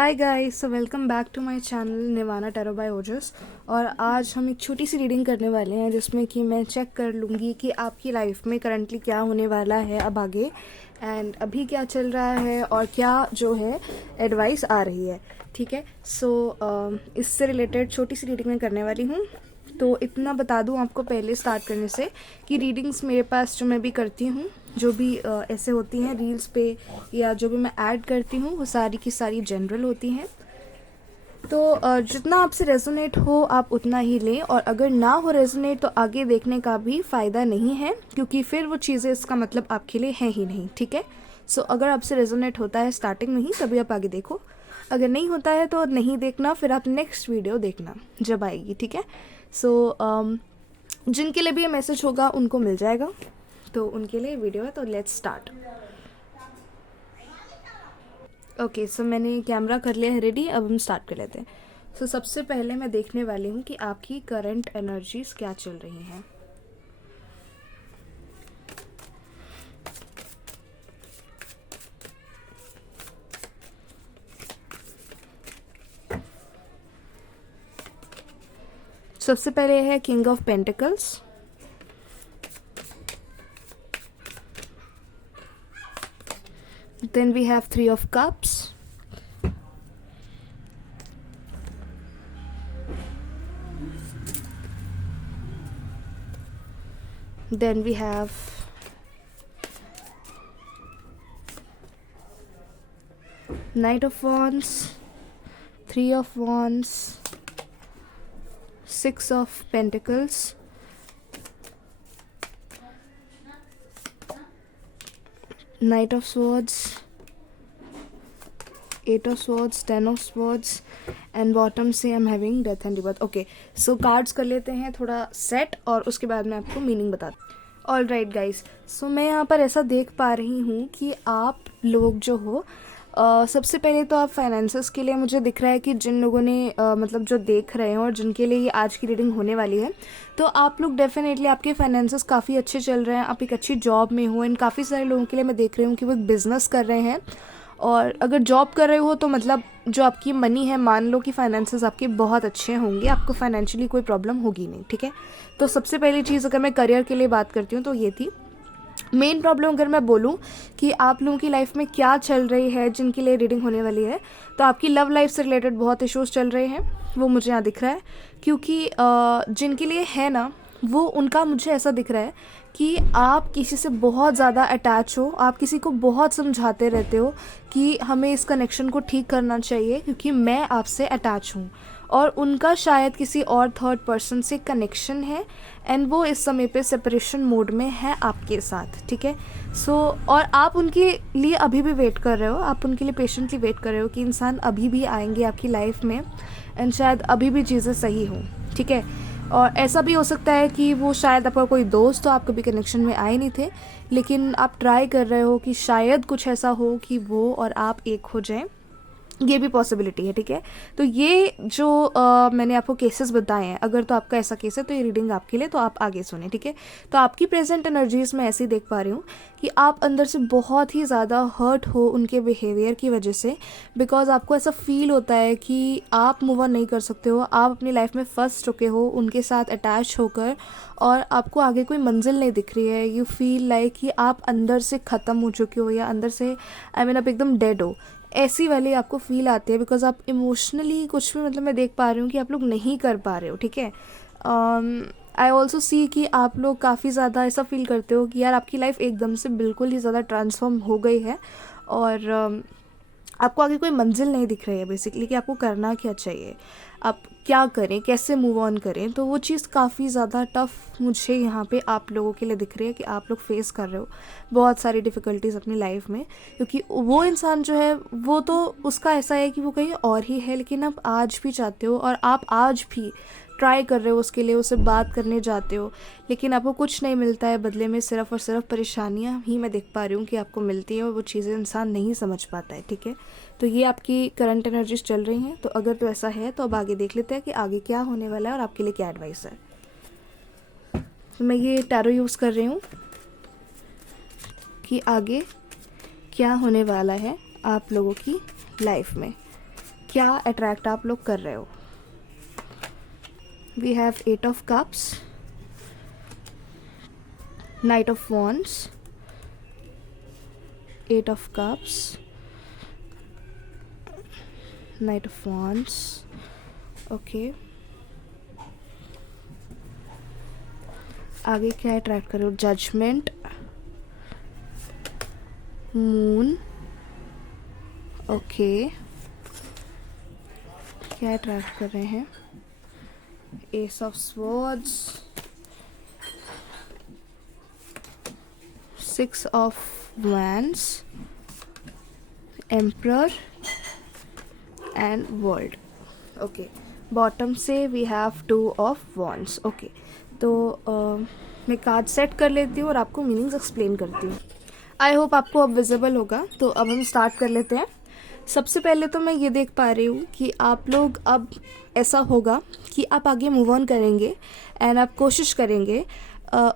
Hi guys, so welcome back to my channel Nivana tarot by Ojas. और आज हम एक छोटी सी रीडिंग करने वाले हैं जिसमें कि मैं चेक कर लूँगी कि आपकी लाइफ में करंटली क्या होने वाला है अब आगे, एंड अभी क्या चल रहा है और क्या जो है एडवाइस आ रही है। ठीक है, सो इससे रिलेटेड छोटी सी रीडिंग मैं करने वाली हूँ। तो इतना बता दूँ आपको पहले स्टार्ट करने से कि रीडिंग्स मेरे पास जो मैं भी करती हूँ, जो भी ऐसे होती हैं रील्स पे या जो भी मैं ऐड करती हूँ, वो सारी की सारी जनरल होती हैं। तो जितना आपसे रेजोनेट हो आप उतना ही लें, और अगर ना हो रेजोनेट तो आगे देखने का भी फ़ायदा नहीं है, क्योंकि फिर वो चीज़ें इसका मतलब आपके लिए है ही नहीं। ठीक है, सो अगर आपसे रेजोनेट होता है स्टार्टिंग में ही तभी आप आगे देखो, अगर नहीं होता है तो नहीं देखना, फिर आप नेक्स्ट वीडियो देखना जब आएगी। ठीक है, सो जिनके लिए भी ये मैसेज होगा उनको मिल जाएगा, तो उनके लिए वीडियो है। तो लेट्स स्टार्ट। ओके, सो मैंने कैमरा कर लिया है रेडी, अब हम स्टार्ट कर लेते हैं। सो सबसे पहले मैं देखने वाली हूँ कि आपकी करंट एनर्जीज क्या चल रही हैं। सबसे पहले है king of pentacles, then we have three of cups, then we have knight of wands, three of wands, six of pentacles, knight of swords, eight of swords, ten of swords, and bottom से I am having death and rebirth. Okay, so cards कर लेते हैं थोड़ा set, और उसके बाद मैं आपको मीनिंग बताती हूँ। ऑल राइट गाइज, सो मैं यहाँ पर ऐसा देख पा रही हूँ कि आप लोग जो हो, सबसे पहले तो आप फाइनेंसेस के लिए मुझे दिख रहा है कि जिन लोगों ने मतलब जो देख रहे हैं और जिनके लिए ये आज की रीडिंग होने वाली है, तो आप लोग डेफिनेटली आपके फाइनेंसेस काफ़ी अच्छे चल रहे हैं, आप एक अच्छी जॉब में हो। एंड काफ़ी सारे लोगों के लिए मैं देख रही हूँ कि वो एक बिज़नेस कर रहे हैं, और अगर जॉब कर रहे हो तो मतलब जो आपकी मनी है, मान लो कि फाइनेंसेस आपके बहुत अच्छे होंगे, आपको फाइनेंशियली कोई प्रॉब्लम होगी नहीं। ठीक है, तो सबसे पहली चीज़ अगर मैं करियर के लिए बात करती हूँ तो ये थी। मेन प्रॉब्लम अगर मैं बोलूँ कि आप लोगों की लाइफ में क्या चल रही है, जिनके लिए रीडिंग होने वाली है, तो आपकी लव लाइफ से रिलेटेड बहुत इश्यूज चल रहे हैं, वो मुझे यहाँ दिख रहा है। क्योंकि जिनके लिए है ना, वो उनका मुझे ऐसा दिख रहा है कि आप किसी से बहुत ज़्यादा अटैच हो, आप किसी को बहुत समझाते रहते हो कि हमें इस कनेक्शन को ठीक करना चाहिए क्योंकि मैं आपसे अटैच हूँ, और उनका शायद किसी और थर्ड पर्सन से कनेक्शन है, एंड वो इस समय पे सेपरेशन मोड में है आपके साथ। ठीक है, सो और आप उनके लिए अभी भी वेट कर रहे हो, आप उनके लिए पेशेंटली वेट कर रहे हो कि इंसान अभी भी आएंगे आपकी लाइफ में, एंड शायद अभी भी चीज़ें सही हों। ठीक है, और ऐसा भी हो सकता है कि वो शायद आपका कोई दोस्त हो, आप कभी कनेक्शन में आए नहीं थे, लेकिन आप ट्राई कर रहे हो कि शायद कुछ ऐसा हो कि वो और आप एक हो जाएं, ये भी पॉसिबिलिटी है। ठीक है, तो ये जो मैंने आपको केसेस बताए हैं, अगर तो आपका ऐसा केस है तो ये रीडिंग आपके लिए, तो आप आगे सुने। ठीक है, तो आपकी प्रेजेंट एनर्जीज में ऐसे ही देख पा रही हूँ कि आप अंदर से बहुत ही ज़्यादा हर्ट हो उनके बिहेवियर की वजह से, बिकॉज आपको ऐसा फील होता है कि आप मूव ऑन नहीं कर सकते हो, आप अपनी लाइफ में फंस चुके हो उनके साथ अटैच होकर, और आपको आगे कोई मंजिल नहीं दिख रही है। यू फील लाइक कि आप अंदर से ख़त्म हो चुके हो, या अंदर से आई मीन आप एकदम डेड हो, ऐसी वाली आपको फील आती है, बिकॉज आप इमोशनली कुछ भी, मतलब मैं देख पा रही हूँ कि आप लोग नहीं कर पा रहे हो। ठीक है, आई ऑल्सो सी कि आप लोग काफ़ी ज़्यादा ऐसा फील करते हो कि यार आपकी लाइफ एकदम से बिल्कुल ही ज़्यादा ट्रांसफॉर्म हो गई है, और आपको आगे कोई मंजिल नहीं दिख रही है बेसिकली कि आपको करना क्या चाहिए, आप क्या करें, कैसे मूव ऑन करें। तो वो चीज़ काफ़ी ज़्यादा टफ मुझे यहाँ पे आप लोगों के लिए दिख रही है कि आप लोग फेस कर रहे हो बहुत सारी डिफ़िकल्टीज़ अपनी लाइफ में, क्योंकि वो इंसान जो है वो तो उसका ऐसा है कि वो कहीं और ही है, लेकिन आप आज भी चाहते हो, और आप आज भी ट्राई कर रहे हो उसके लिए, उससे बात करने जाते हो, लेकिन आपको कुछ नहीं मिलता है बदले में, सिर्फ़ और सिर्फ परेशानियाँ ही मैं देख पा रही हूँ कि आपको मिलती हैं, और वो चीज़ें इंसान नहीं समझ पाता है। ठीक है, तो ये आपकी करंट एनर्जीज चल रही हैं। तो अगर तो ऐसा है तो अब आगे देख लेते हैं कि आगे क्या होने वाला है और आपके लिए क्या एडवाइस है। तो मैं ये टैरो यूज़ कर रही हूँ कि आगे क्या होने वाला है आप लोगों की लाइफ में। क्या अट्रैक्ट आप लोग कर रहे हो। We have 8 of cups, knight of wands, 8 of cups, knight of wands. Okay, आगे क्या अट्रैक्ट कर रहे हो। Judgement, moon. ओके, क्या अट्रैक्ट कर रहे हैं। Ace of swords, 6 of wands, emperor and world. Okay, bottom से we have 2 of wands। Okay, तो मैं कार्ड सेट कर लेती हूँ और आपको मीनिंग्स एक्सप्लेन करती हूँ। आई होप आपको अब विजिबल होगा। तो अब हम स्टार्ट कर लेते हैं। सबसे पहले तो मैं ये देख पा रही हूँ कि आप लोग अब ऐसा होगा कि आप आगे मूव ऑन करेंगे एंड आप कोशिश करेंगे।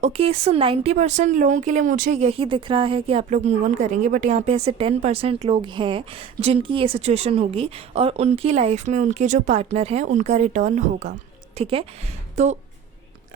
ओके, सो 90% लोगों के लिए मुझे यही दिख रहा है कि आप लोग मूव ऑन करेंगे, बट यहाँ पे ऐसे 10% लोग हैं जिनकी ये सिचुएशन होगी और उनकी लाइफ में उनके जो पार्टनर हैं उनका रिटर्न होगा। ठीक है, तो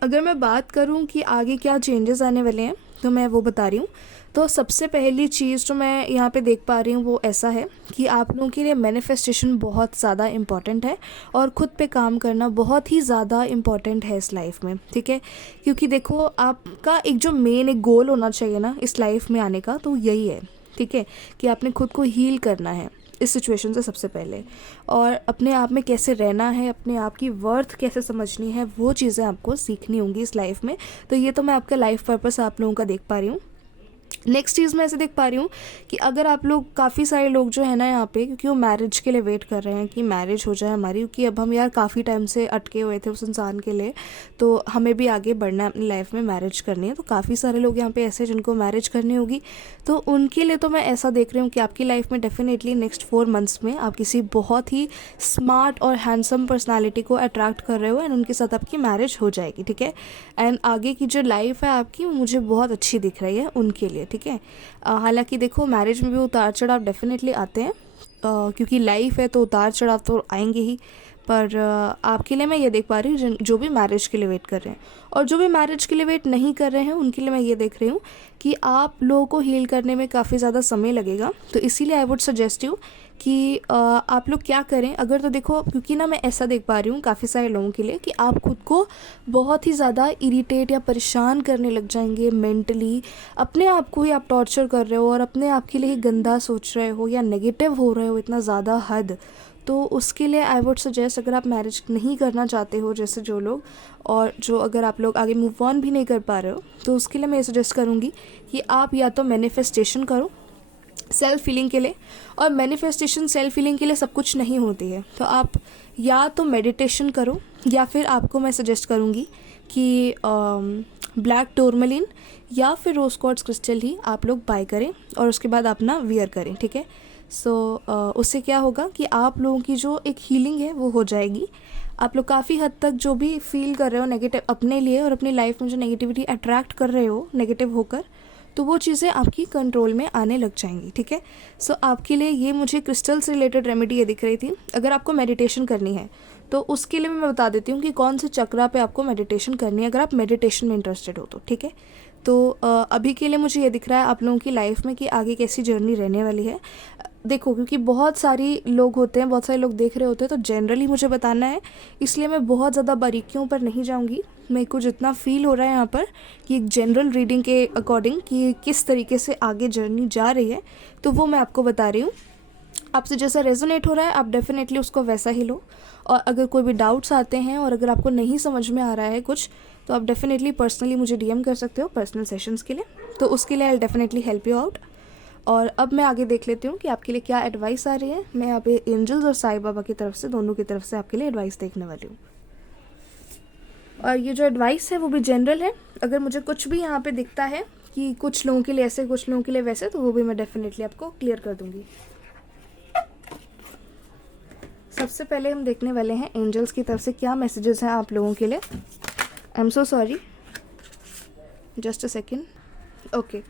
अगर मैं बात करूं कि आगे क्या चेंजेस आने वाले हैं तो मैं वो बता रही हूँ। तो सबसे पहली चीज़ जो मैं यहाँ पे देख पा रही हूँ वो ऐसा है कि आप लोगों के लिए मैनिफेस्टेशन बहुत ज़्यादा इम्पॉर्टेंट है और ख़ुद पे काम करना बहुत ही ज़्यादा इम्पॉर्टेंट है इस लाइफ में। ठीक है, क्योंकि देखो आपका एक जो मेन एक गोल होना चाहिए ना इस लाइफ में आने का, तो यही है। ठीक है, कि आपने खुद को हील करना है इस सिचुएशन से सबसे पहले, और अपने आप में कैसे रहना है, अपने आप की वर्थ कैसे समझनी है, वो चीज़ें आपको सीखनी होंगी इस लाइफ में। तो ये तो मैं आपका लाइफ पर्पस आप लोगों का देख पा रही हूँ। नेक्स्ट चीज़ मैं ऐसे देख पा रही हूँ कि अगर आप लोग, काफ़ी सारे लोग जो है ना यहाँ पे, क्योंकि वो मैरिज के लिए वेट कर रहे हैं कि मैरिज हो जाए हमारी, क्योंकि अब हम यार काफ़ी टाइम से अटके हुए थे उस इंसान के लिए, तो हमें भी आगे बढ़ना है, अपनी लाइफ में मैरिज करनी है। तो काफ़ी सारे लोग यहाँ पे ऐसे जिनको मैरिज करनी होगी, तो उनके लिए तो मैं ऐसा देख रही हूँ कि आपकी लाइफ में डेफिनेटली नेक्स्ट 4 मंथ्स में आप किसी बहुत ही स्मार्ट और हैंडसम पर्सनैलिटी को अट्रैक्ट कर रहे हो एंड उनके साथ आपकी मैरिज हो जाएगी। ठीक है, एंड आगे की जो लाइफ है आपकी वो मुझे बहुत अच्छी दिख रही है उनके लिए। ठीक है, हालांकि देखो मैरिज में भी उतार चढ़ाव डेफिनेटली आते हैं, क्योंकि लाइफ है तो उतार चढ़ाव तो आएंगे ही, पर आपके लिए मैं ये देख पा रही हूँ जो भी मैरिज के लिए वेट कर रहे हैं, और जो भी मैरिज के लिए वेट नहीं कर रहे हैं उनके लिए मैं ये देख रही हूँ कि आप लोगों को हील करने में काफ़ी ज़्यादा समय लगेगा। तो इसीलिए आई वुड सजेस्ट यू कि आप लोग क्या करें। अगर तो देखो, क्योंकि ना मैं ऐसा देख पा रही हूँ काफ़ी सारे लोगों के लिए कि आप खुद को बहुत ही ज़्यादा इरिटेट या परेशान करने लग जाएंगे मेंटली, अपने आप को ही आप टॉर्चर कर रहे हो और अपने आप के लिए ही गंदा सोच रहे हो या नेगेटिव हो रहे हो इतना ज़्यादा हद। तो उसके लिए आई वुड सजेस्ट, अगर आप मैरिज नहीं करना चाहते हो जैसे जो लोग, और जो अगर आप लोग आगे मूव ऑन भी नहीं कर पा रहे हो, तो उसके लिए मैं ये सजेस्ट करूँगी कि आप या तो मैनिफेस्टेशन करो सेल्फ फीलिंग के लिए, और मैनिफेस्टेशन सेल्फ फीलिंग के लिए सब कुछ नहीं होती है, तो आप या तो मेडिटेशन करो, या फिर आपको मैं सजेस्ट करूँगी कि ब्लैक टूरमलिन या फिर रोज क्वार्ट्ज क्रिस्टल ही आप लोग बाय करें और उसके बाद अपना वियर करें। ठीक है, सो उससे क्या होगा कि आप लोगों की जो एक हीलिंग है वो हो जाएगी। आप लोग काफ़ी हद तक जो भी फील कर रहे हो नेगेटिव अपने लिए और अपनी लाइफ में जो नेगेटिविटी अट्रैक्ट कर रहे हो नेगेटिव होकर, तो वो चीज़ें आपकी कंट्रोल में आने लग जाएंगी। ठीक है, सो आपके लिए ये मुझे क्रिस्टल से रिलेटेड रेमेडी ये दिख रही थी। अगर आपको मेडिटेशन करनी है तो उसके लिए मैं बता देती हूँ कि कौन से चक्रा पे आपको मेडिटेशन करनी है, अगर आप मेडिटेशन में इंटरेस्टेड हो तो। ठीक है, तो अभी के लिए मुझे ये दिख रहा है आप लोगों की लाइफ में कि आगे कैसी जर्नी रहने वाली है। देखो, क्योंकि बहुत सारी लोग होते हैं, बहुत सारे लोग देख रहे होते हैं, तो जनरली मुझे बताना है, इसलिए मैं बहुत ज़्यादा बारीकियों पर नहीं जाऊँगी। मेरे को जितना फील हो रहा है यहाँ पर कि एक जनरल रीडिंग के अकॉर्डिंग कि किस तरीके से आगे जर्नी जा रही है, तो वो मैं आपको बता रही हूँ। आपसे जैसा रेजोनेट हो रहा है आप डेफिनेटली उसको वैसा ही लो, और अगर कोई भी डाउट्स आते हैं और अगर आपको नहीं समझ में आ रहा है कुछ, तो आप डेफिनेटली पर्सनली मुझे डीएम कर सकते हो पर्सनल सेशंस के लिए, तो उसके लिए I definitely help you out. और अब मैं आगे देख लेती हूँ कि आपके लिए क्या एडवाइस आ रही है। मैं यहाँ पे एंजल्स और साईं बाबा की तरफ से, दोनों की तरफ से आपके लिए एडवाइस देखने वाली हूँ, और ये जो एडवाइस है वो भी जनरल है। अगर मुझे कुछ भी यहाँ पे दिखता है कि कुछ लोगों के लिए ऐसे कुछ लोगों के लिए वैसे, तो वो भी मैं डेफिनेटली आपको क्लियर कर दूँगी। सबसे पहले हम देखने वाले हैं एंजल्स की तरफ से क्या मैसेजेस हैं आप लोगों के लिए। I am so sorry, just a second. Okay,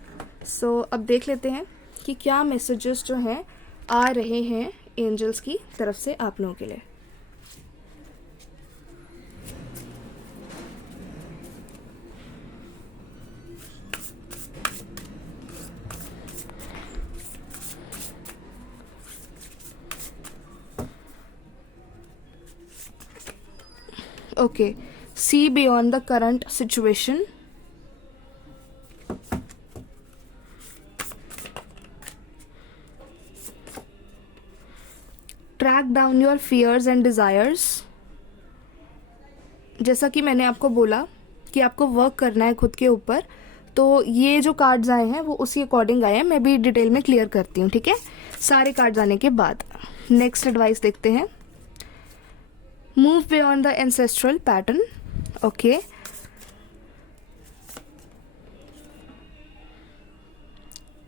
so अब देख लेते हैं कि क्या मैसेजेस जो हैं आ रहे हैं एंजल्स की तरफ से आप लोगों के लिए। Okay, see beyond the current situation. Track down your fears and desires. जैसा कि मैंने आपको बोला कि आपको वर्क करना है खुद के ऊपर, तो ये जो कार्ड्स आए हैं वो उसी अकॉर्डिंग आए हैं। मैं भी डिटेल में क्लियर करती हूँ, ठीक है, सारे कार्ड्स आने के बाद। नेक्स्ट एडवाइस देखते हैं। Move beyond the ancestral pattern. Okay,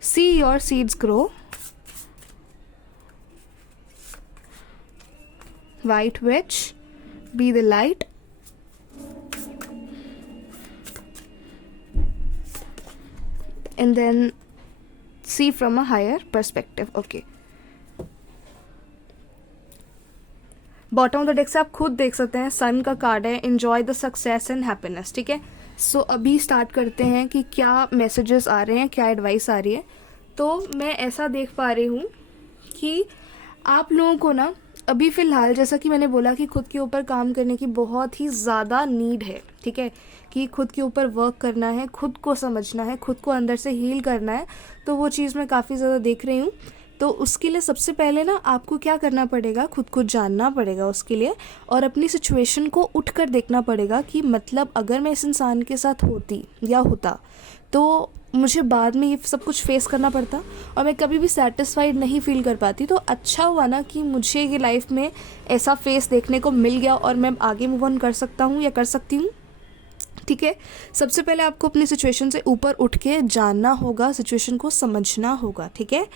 see your seeds grow. White witch, be the light. And then see from a higher perspective. Okay. Bottom of the deck से आप खुद देख सकते हैं, सन का कार्ड है, enjoy the success and happiness, ठीक है। सो अभी स्टार्ट करते हैं कि क्या मैसेजेस आ रहे हैं, क्या एडवाइस आ रही है। तो मैं ऐसा देख पा रही हूँ कि आप लोगों को ना अभी फ़िलहाल, जैसा कि मैंने बोला कि खुद के ऊपर काम करने की बहुत ही ज़्यादा नीड है, ठीक है, कि खुद के ऊपर वर्क करना है, खुद को समझना है, खुद को अंदर से हील करना है। तो वो चीज़ मैं काफ़ी ज़्यादा देख रही हूँ। तो उसके लिए सबसे पहले ना आपको क्या करना पड़ेगा, खुद को जानना पड़ेगा उसके लिए, और अपनी सिचुएशन को उठकर देखना पड़ेगा कि मतलब अगर मैं इस इंसान के साथ होती या होता तो मुझे बाद में ये सब कुछ फेस करना पड़ता और मैं कभी भी सेटिस्फाइड नहीं फील कर पाती। तो अच्छा हुआ ना कि मुझे ये लाइफ में ऐसा फेस देखने को मिल गया और मैं आगे मूव ऑन कर सकता हूँ या कर सकती हूँ, ठीक है। सबसे पहले आपको अपनी सिचुएशन से ऊपर उठ के जानना होगा, सिचुएशन को समझना होगा, ठीक है।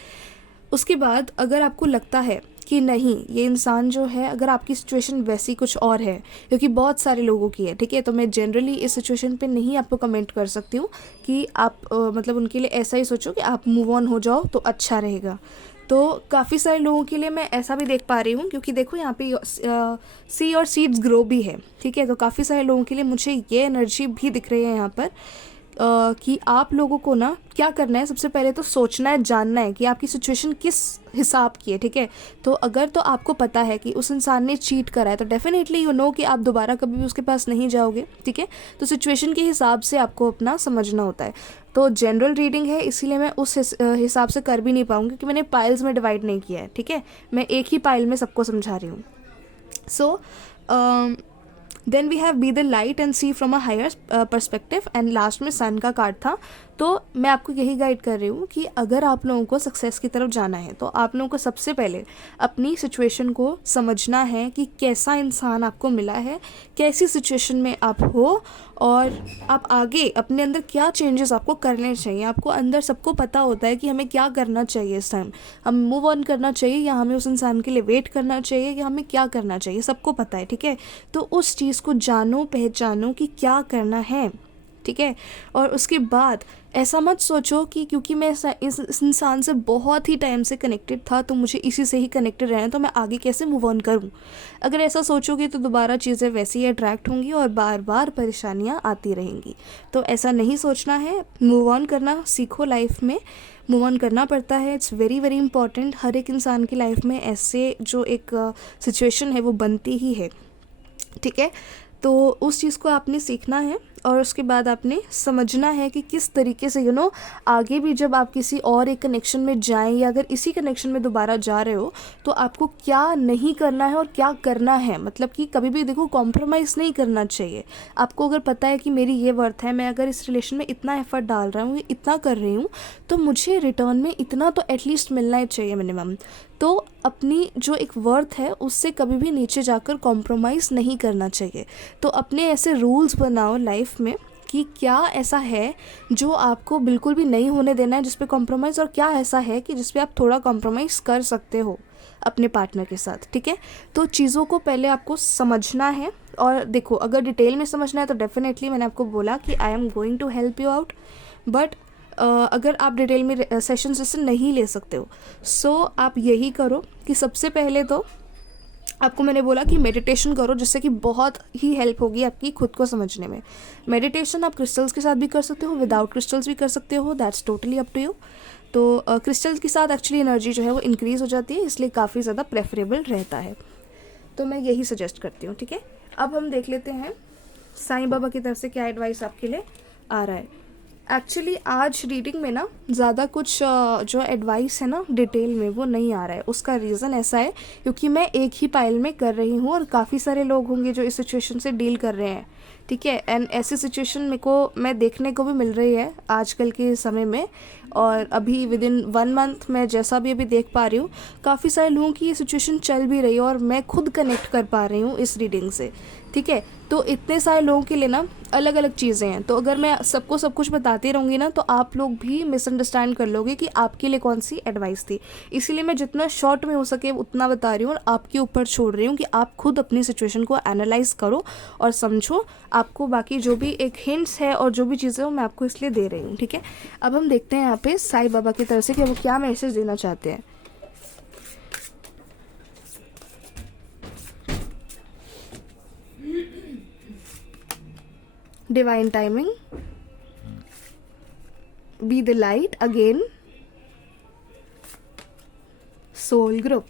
उसके बाद अगर आपको लगता है कि नहीं ये इंसान जो है, अगर आपकी सिचुएशन वैसी कुछ और है, क्योंकि बहुत सारे लोगों की है, ठीक है, तो मैं जनरली इस सिचुएशन पे नहीं आपको कमेंट कर सकती हूँ कि आप मतलब उनके लिए ऐसा ही सोचो कि आप मूव ऑन हो जाओ तो अच्छा रहेगा। तो काफ़ी सारे लोगों के लिए मैं ऐसा भी देख पा रही हूँ, क्योंकि देखो यहाँ पे सी और सीड्स ग्रो भी है, ठीक है। तो काफ़ी सारे लोगों के लिए मुझे ये एनर्जी भी दिख रही है यहाँ पर कि आप लोगों को ना क्या करना है, सबसे पहले तो सोचना है, जानना है कि आपकी सिचुएशन किस हिसाब की है, ठीक है। तो अगर तो आपको पता है कि उस इंसान ने चीट करा है तो डेफिनेटली यू नो कि आप दोबारा कभी भी उसके पास नहीं जाओगे, ठीक है। तो सिचुएशन के हिसाब से आपको अपना समझना होता है। तो जनरल रीडिंग है, इसीलिए मैं उस हिसाब से कर भी नहीं पाऊँगी, क्योंकि मैंने पाइल्स में डिवाइड नहीं किया है, ठीक है। मैं एक ही पाइल में सबको समझा रही हूँ। So then we have be the light and see from a higher perspective, and last में सन का कार्ड था। तो मैं आपको यही गाइड कर रही हूँ कि अगर आप लोगों को सक्सेस की तरफ जाना है तो आप लोगों को सबसे पहले अपनी सिचुएशन को समझना है कि कैसा इंसान आपको मिला है, कैसी सिचुएशन में आप हो, और आप आगे अपने अंदर क्या चेंजेस आपको करने चाहिए। आपको अंदर सबको पता होता है कि हमें क्या करना चाहिए इस टाइम, हम मूव ऑन करना चाहिए या हमें उस इंसान के लिए वेट करना चाहिए या हमें क्या करना चाहिए, सबको पता है, ठीक है। तो उस चीज़ को जानो, पहचानो कि क्या करना है, ठीक है। और उसके बाद ऐसा मत सोचो कि क्योंकि मैं इस इंसान से बहुत ही टाइम से कनेक्टेड था तो मुझे इसी से ही कनेक्टेड रहना, तो मैं आगे कैसे मूव ऑन करूं। अगर ऐसा सोचोगे तो दोबारा चीज़ें वैसी ही अट्रैक्ट होंगी और बार बार परेशानियां आती रहेंगी। तो ऐसा नहीं सोचना है, मूव ऑन करना सीखो। लाइफ में मूव ऑन करना पड़ता है, इट्स वेरी वेरी इंपॉर्टेंट। हर एक इंसान की लाइफ में ऐसे जो एक सिचुएशन है वो बनती ही है, ठीक है। तो उस चीज़ को आपने सीखना है और उसके बाद आपने समझना है कि किस तरीके से आगे भी जब आप किसी और एक कनेक्शन में जाएं या अगर इसी कनेक्शन में दोबारा जा रहे हो तो आपको क्या नहीं करना है और क्या करना है। मतलब कि कभी भी देखो कॉम्प्रोमाइज़ नहीं करना चाहिए। आपको अगर पता है कि मेरी ये वर्थ है, मैं अगर इस रिलेशन में इतना एफर्ट डाल रहा हूँ, इतना कर रही हूँ, तो मुझे रिटर्न में इतना तो एटलीस्ट मिलना ही चाहिए मिनिमम। तो अपनी जो एक वर्थ है उससे कभी भी नीचे जाकर कॉम्प्रोमाइज़ नहीं करना चाहिए। तो अपने ऐसे रूल्स बनाओ लाइफ में कि क्या ऐसा है जो आपको बिल्कुल भी नहीं होने देना है जिस पे कॉम्प्रोमाइज़, और क्या ऐसा है कि जिस पे आप थोड़ा कॉम्प्रोमाइज़ कर सकते हो अपने पार्टनर के साथ, ठीक है। तो चीज़ों को पहले आपको समझना है। और देखो अगर डिटेल में समझना है तो डेफिनेटली मैंने आपको बोला कि I am going to help you out, but अगर आप डिटेल में सेशन जैसे नहीं ले सकते हो, सो आप यही करो कि सबसे पहले तो आपको मैंने बोला कि मेडिटेशन करो, जिससे कि बहुत ही हेल्प होगी आपकी खुद को समझने में। मेडिटेशन आप क्रिस्टल्स के साथ भी कर सकते हो, विदाउट क्रिस्टल्स भी कर सकते हो, that's totally up to you. तो क्रिस्टल्स के साथ एक्चुअली एनर्जी जो है वो इंक्रीज़ हो जाती है, इसलिए काफ़ी ज़्यादा प्रेफरेबल रहता है, तो मैं यही सजेस्ट करती हूँ। ठीक है, अब हम देख लेते हैं साईं बाबा की तरफ से क्या एडवाइस आपके लिए आ रहा है। एक्चुअली आज रीडिंग में ना ज़्यादा कुछ जो एडवाइस है ना डिटेल में वो नहीं आ रहा है। उसका रीज़न ऐसा है क्योंकि मैं एक ही पाइल में कर रही हूँ और काफ़ी सारे लोग होंगे जो इस सिचुएशन से डील कर रहे हैं। ठीक है, एंड ऐसी सिचुएशन मैं देखने को भी मिल रही है आजकल के समय में, और अभी विद इन 1 मंथ मैं जैसा भी अभी देख पा रही हूँ काफ़ी सारे लोगों की ये सिचुएशन चल भी रही है और मैं खुद कनेक्ट कर पा रही हूँ इस रीडिंग से। ठीक है, तो इतने सारे लोगों के लिए ना अलग अलग चीज़ें हैं, तो अगर मैं सबको सब कुछ बताती रहूँगी ना तो आप लोग भी मिसअंडरस्टैंड कर लोगे कि आपके लिए कौन सी एडवाइस थी। इसीलिए मैं जितना शॉर्ट में हो सके उतना बता रही हूँ और आपके ऊपर छोड़ रही हूँ कि आप खुद अपनी सिचुएशन को एनालाइज करो और समझो। आपको बाकी जो भी एक हिंट्स है और जो भी चीज़ें हो मैं आपको इसलिए दे रही हूँ। ठीक है, अब हम देखते हैं यहाँ पे साईं बाबा की तरफ से कि वो क्या मैसेज देना चाहते हैं। Divine timing, be the light again, soul group,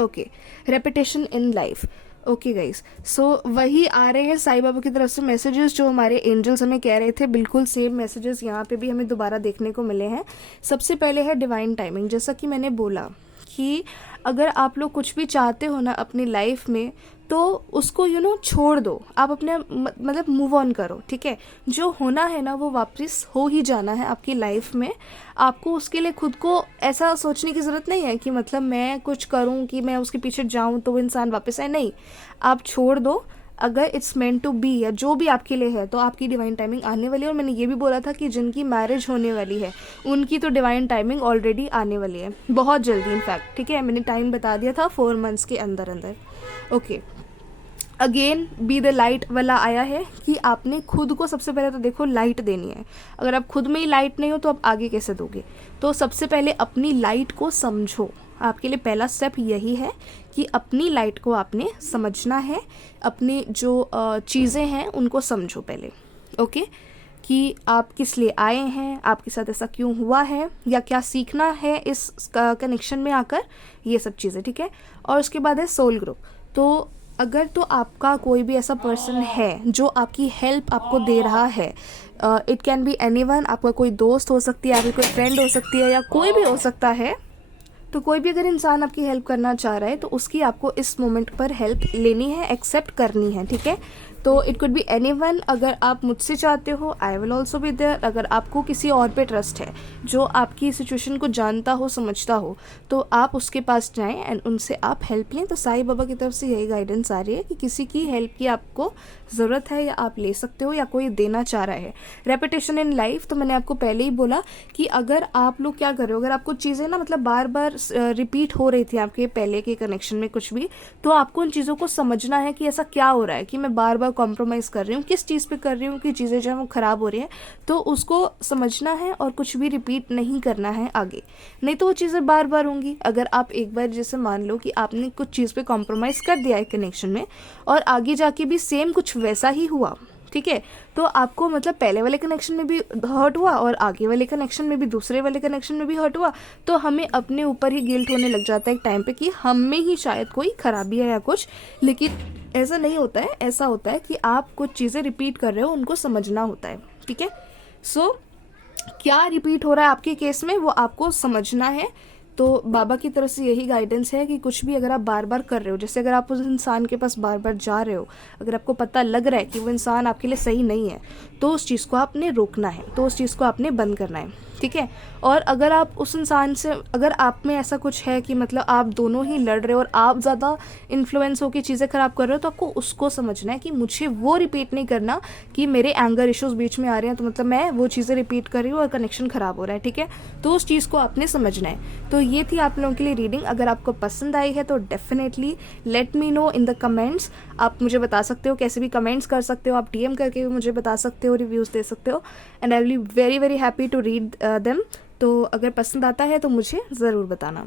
okay, repetition in life. Okay guys, so वही आ रहे हैं साईं बाबा की तरफ से मैसेजेस जो हमारे एंजल्स हमें कह रहे थे, बिल्कुल सेम मैसेजेस यहाँ पे भी हमें दोबारा देखने को मिले हैं। सबसे पहले है डिवाइन टाइमिंग। जैसा कि मैंने बोला कि अगर आप लोग कुछ भी चाहते हो ना अपनी लाइफ में तो उसको छोड़ दो, आप अपने मतलब मूव ऑन करो। ठीक है, जो होना है ना वो वापस हो ही जाना है आपकी लाइफ में। आपको उसके लिए खुद को ऐसा सोचने की ज़रूरत नहीं है कि मतलब मैं कुछ करूं कि मैं उसके पीछे जाऊं तो वो इंसान वापस आए, नहीं, आप छोड़ दो। अगर इट्स मेंट टू बी या जो भी आपके लिए है तो आपकी डिवाइन टाइमिंग आने वाली है। और मैंने ये भी बोला था कि जिनकी मैरिज होने वाली है उनकी तो डिवाइन टाइमिंग ऑलरेडी आने वाली है, बहुत जल्दी इनफैक्ट। ठीक है, मैंने टाइम बता दिया था 4 मंथ्स के अंदर अंदर। Okay, again B the light वाला आया है कि आपने खुद को सबसे पहले तो देखो लाइट देनी है। अगर आप खुद में ही लाइट नहीं हो तो आप आगे कैसे दोगे। तो सबसे पहले अपनी लाइट को समझो। आपके लिए पहला स्टेप यही है कि अपनी लाइट को आपने समझना है, अपनी जो चीज़ें हैं उनको समझो पहले। ओके, कि आप किस लिए आए हैं, आपके साथ ऐसा क्यों हुआ है, या क्या सीखना है इस कनेक्शन में आकर, ये सब चीज़ें। ठीक है, और उसके बाद है सोल ग्रुप। तो अगर तो आपका कोई भी ऐसा पर्सन है जो आपकी हेल्प आपको दे रहा है, इट कैन बी एनीवन, आपका कोई दोस्त हो सकती है, आपकी कोई फ्रेंड हो सकती है, या कोई भी हो सकता है। तो कोई भी अगर इंसान आपकी हेल्प करना चाह रहा है तो उसकी आपको इस मोमेंट पर हेल्प लेनी है, एक्सेप्ट करनी है। ठीक है, तो इट कुड बी एनीवन। अगर आप मुझसे चाहते हो I will also be there. अगर आपको किसी और पे ट्रस्ट है जो आपकी सिचुएशन को जानता हो, समझता हो, तो आप उसके पास जाएं एंड उनसे आप हेल्प लें। तो साईं बाबा की तरफ से यही गाइडेंस आ रही है कि किसी की हेल्प की आपको ज़रूरत है या आप ले सकते हो या कोई देना चाह रहा है। रेपिटेशन इन लाइफ, तो मैंने आपको पहले ही बोला कि अगर आप लोग क्या कर रहे हो, अगर आपको चीज़ें ना मतलब बार बार रिपीट हो रही थी आपके पहले के कनेक्शन में कुछ भी, तो आपको उन चीज़ों को समझना है कि ऐसा क्या हो रहा है कि मैं बार बार कॉम्प्रोमाइज़ कर रही हूँ, किस चीज़ पे कर रही हूँ कि चीज़ें जो है वो ख़राब हो रही हैं। तो उसको समझना है और कुछ भी रिपीट नहीं करना है आगे, नहीं तो वो चीज़ें बार बार होंगी। अगर आप एक बार जैसे मान लो कि आपने कुछ चीज़ पे कॉम्प्रोमाइज़ कर दिया है कनेक्शन में और आगे जाके भी सेम कुछ वैसा ही हुआ, ठीक है, तो आपको मतलब पहले वाले कनेक्शन में भी हर्ट हुआ और आगे वाले कनेक्शन में भी, दूसरे वाले कनेक्शन में भी हर्ट हुआ, तो हमें अपने ऊपर ही गिल्ट होने लग जाता है एक टाइम पे कि हम में ही शायद कोई खराबी है या कुछ। लेकिन ऐसा नहीं होता है, ऐसा होता है कि आप कुछ चीज़ें रिपीट कर रहे हो, उनको समझना होता है। ठीक है, सो क्या रिपीट हो रहा है आपके केस में वो आपको समझना है। तो बाबा की तरफ से यही गाइडेंस है कि कुछ भी अगर आप बार बार कर रहे हो, जैसे अगर आप उस इंसान के पास बार बार जा रहे हो, अगर आपको पता लग रहा है कि वो इंसान आपके लिए सही नहीं है, तो उस चीज़ को आपने रोकना है, तो उस चीज़ को आपने बंद करना है। ठीक है। और अगर आप उस इंसान से, अगर आप में ऐसा कुछ है कि मतलब आप दोनों ही लड़ रहे हो और आप ज़्यादा इन्फ्लुएंस होकर चीज़ें ख़राब कर रहे हो, तो आपको उसको समझना है कि मुझे वो रिपीट नहीं करना कि मेरे एंगर इश्यूज़ बीच में आ रहे हैं तो मतलब मैं वो चीज़ें रिपीट कर रही हूँ और कनेक्शन ख़राब हो रहा है, ठीक है। तो उस चीज़ को आपने समझना है। तो ये थी आप लोगों के लिए रीडिंग। अगर आपको पसंद आई है तो definitely let me know in the comments. आप मुझे बता सकते हो, कैसे भी कमेंट्स कर सकते हो, आप DM करके भी मुझे बता सकते हो, रिव्यूज़ दे सकते हो, and I will be very very happy to read them. तो अगर पसंद आता है तो मुझे ज़रूर बताना।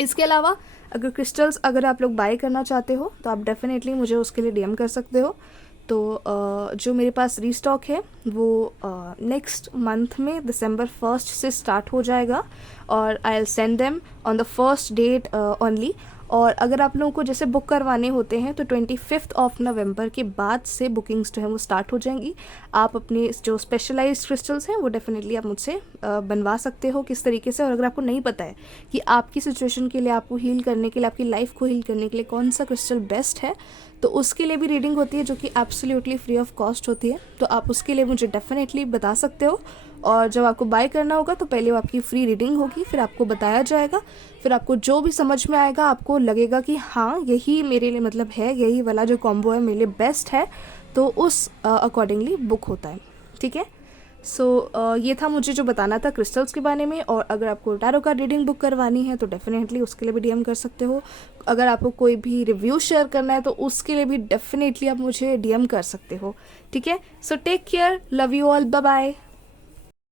इसके अलावा अगर क्रिस्टल्स अगर आप लोग बाय करना चाहते हो तो आप डेफिनेटली मुझे उसके लिए DM कर सकते हो। तो जो मेरे पास रीस्टॉक है वो नेक्स्ट मंथ में December 1st से स्टार्ट हो जाएगा और I will send them on the first date only. और अगर आप लोगों को जैसे बुक करवाने होते हैं तो 25 नवंबर के बाद से बुकिंग्स जो है वो स्टार्ट हो जाएंगी। आप अपने जो स्पेशलाइज्ड क्रिस्टल्स हैं वो डेफिनेटली आप मुझसे बनवा सकते हो किस तरीके से। और अगर आपको नहीं पता है कि आपकी सिचुएशन के लिए, आपको हील करने के लिए, आपकी लाइफ को हील करने के लिए कौन सा क्रिस्टल बेस्ट है, तो उसके लिए भी रीडिंग होती है जो कि एब्सोल्युटली फ्री ऑफ कॉस्ट होती है। तो आप उसके लिए मुझे डेफिनेटली बता सकते हो। और जब आपको बाय करना होगा तो पहले वो आपकी फ्री रीडिंग होगी, फिर आपको बताया जाएगा, फिर आपको जो भी समझ में आएगा, आपको लगेगा कि हाँ यही मेरे लिए मतलब है, यही वाला जो कॉम्बो है मेरे लिए बेस्ट है, तो उस अकॉर्डिंगली बुक होता है, ठीक है। सो ये था मुझे जो बताना था क्रिस्टल्स के बारे में। और अगर आपको टैरो का रीडिंग बुक करवानी है तो डेफिनेटली उसके लिए भी DM कर सकते हो। अगर आपको कोई भी रिव्यू शेयर करना है तो उसके लिए भी डेफिनेटली आप मुझे DM कर सकते हो, ठीक है। So take care, love you all, bye bye.